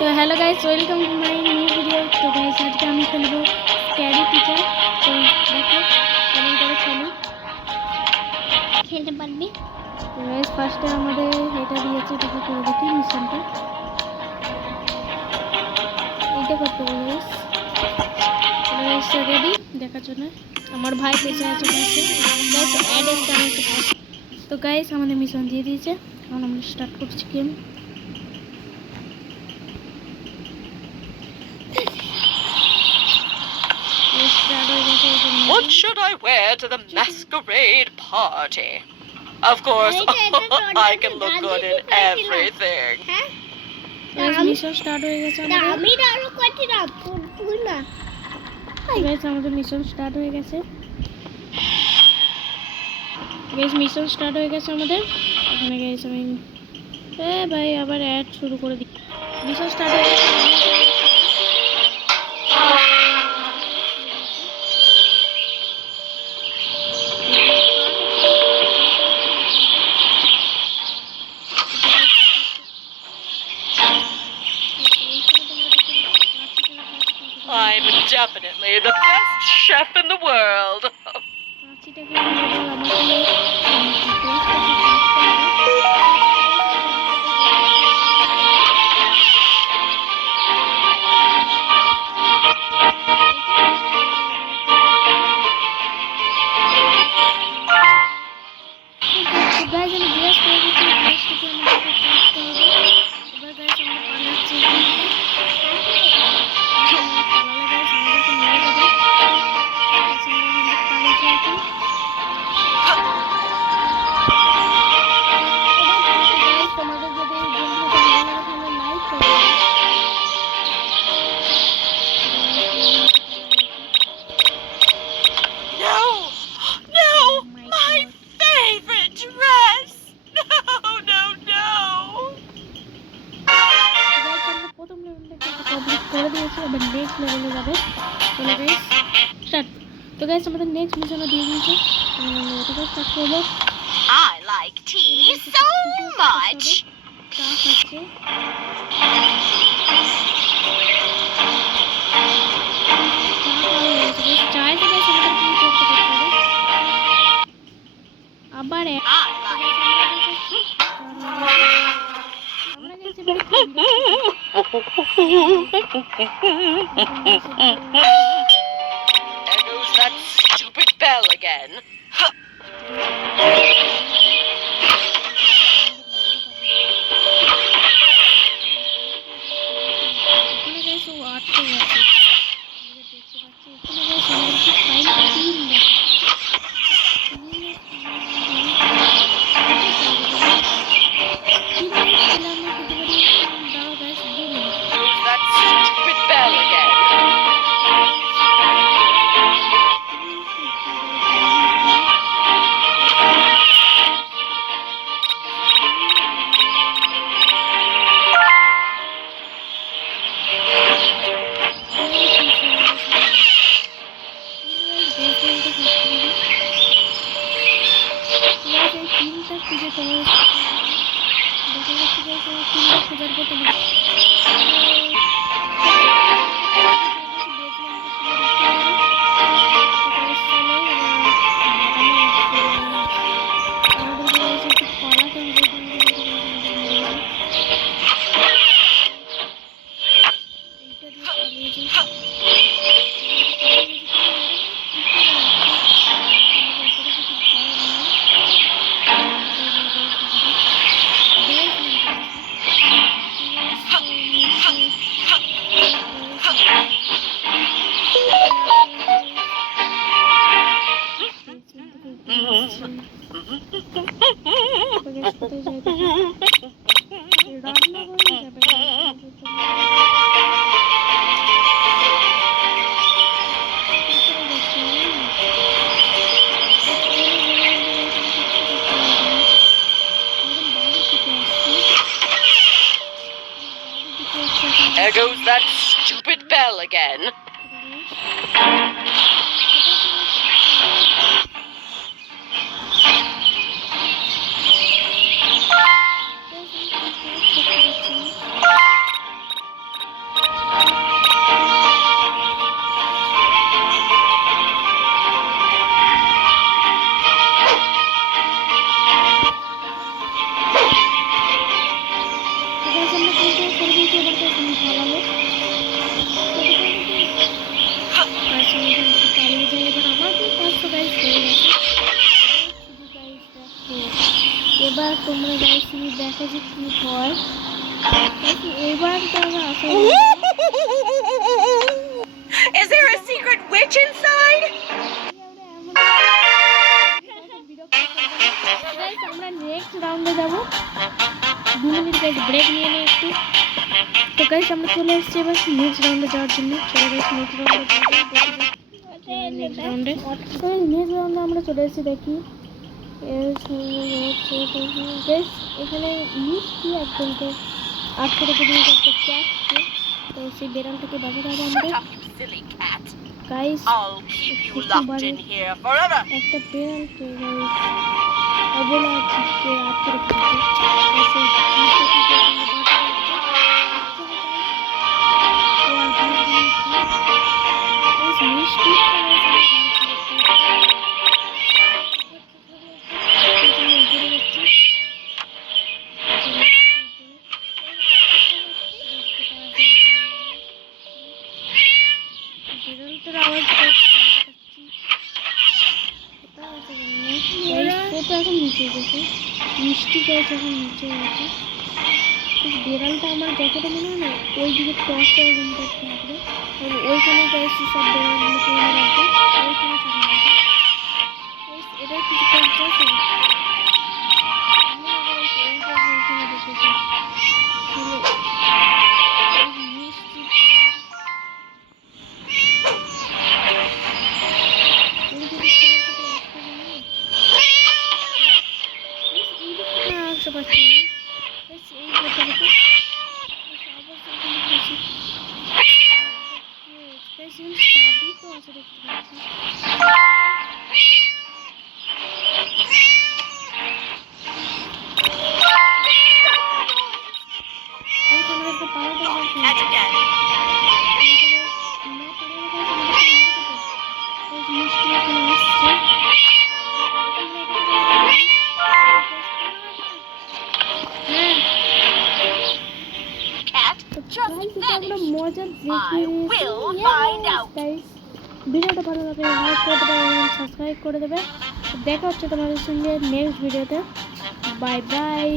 তো hello guys, welcome to my new video. তো গাইস আজকে আমি খেলবো স্ক্যারি টিচার। তো দেখো কেমন করে খেলতে পারবি। তো গাইস ফার্স্টে আমাদের এটা দিয়েছে, এটাকে করে দেখি মিশনটা। এইটা করতে হবে গাইস। গাইস রেডি দেখার জন্য আমার ভাই পেছে আছে পাশে। গাইস অ্যাড এসে আমি একটু পাশে। তো গাইস আমাদের মিশন দিয়ে দিয়েছে, এখন আমরা স্টার্ট করছি game. What should I wear to the masquerade party? Of course, I can look good in everything. Mission start হয়ে গেছে আমাদের। আমি আরো করছি না ফুল না। গাইস আমাদের মিশন স্টার্ট হয়ে গেছে। গাইস মিশন স্টার্ট হয়ে গেছে আমাদের। এখানে গাইস আমি ভাই আবার অ্যাড শুরু করে দিই। মিশন স্টার্ট হয়ে গেছে। I'm definitely the best chef in the world. তো গাইস আমাদের নেক্সট মিশন দিয়ে দিয়েছে, ওটাকে স্টার্ট করব। I like tea so much. আবার There goes that stupid bell again. That stupid bell again. There goes that stupid bell again. তোমরা গাইছি দেখো যে কি হয়। এবার তারা আসলে Is there a secret witch inside? আমরা নেক্সট রাউন্ডে যাবো। 2 মিনিট গাইস ব্রেক নিয়ে নিই একটু। তো গাইস আমরা চলে এসেছি এবার নেক্সট রাউন্ডে যাওয়ার জন্য। চলো গাইস নেক্সট রাউন্ডে আমরা চলে এসেছি দেখি। গাইস এখানে মিষ্টি একজনকে আটকে রেখে দিয়েছে একটা ক্যাটকে। তো সেই বেড়ালটাকে বাঁচাতে হবে আমাদের। Shut up, you silly cat. Guys I'll keep you locked in here forever. একটা বেড়ালকে গাইস অবলা চিপকে আটকে রেখে দিয়েছে। আর সেই চিপটাকে গাইস আমরা বাঁচাতে হবে। মিষ্টি বেরোলটার আওয়াজ তো এখন নিচে গেছে। মিষ্টি গাছ এখন নিচে গেছে। বেড়ালটা আমার যতটা মনে হয় না ওই দিকে টর্চটা রুমটা থাকবে। ওইখানে গাইছি সব বেড়ালগুলোকে এনে রাখবে। ওইখানে থাকবে এটা কিছু করতে আছে। ওইখানে দেখেছি মিষ্টি আসতে পারছি না। এই করতে করতে চাবি তো আছে দেখতে পাচ্ছি। And again. মিষ্টি এখানে আসছে। Cat, just আমরা vanished. মজা I will find out. ভিডিওটা ভালো লাগলে লাইক করে দেবে এবং সাবস্ক্রাইব করে দেবে। দেখা হচ্ছে তোমাদের সঙ্গে নেক্সট ভিডিওতে। Bye bye.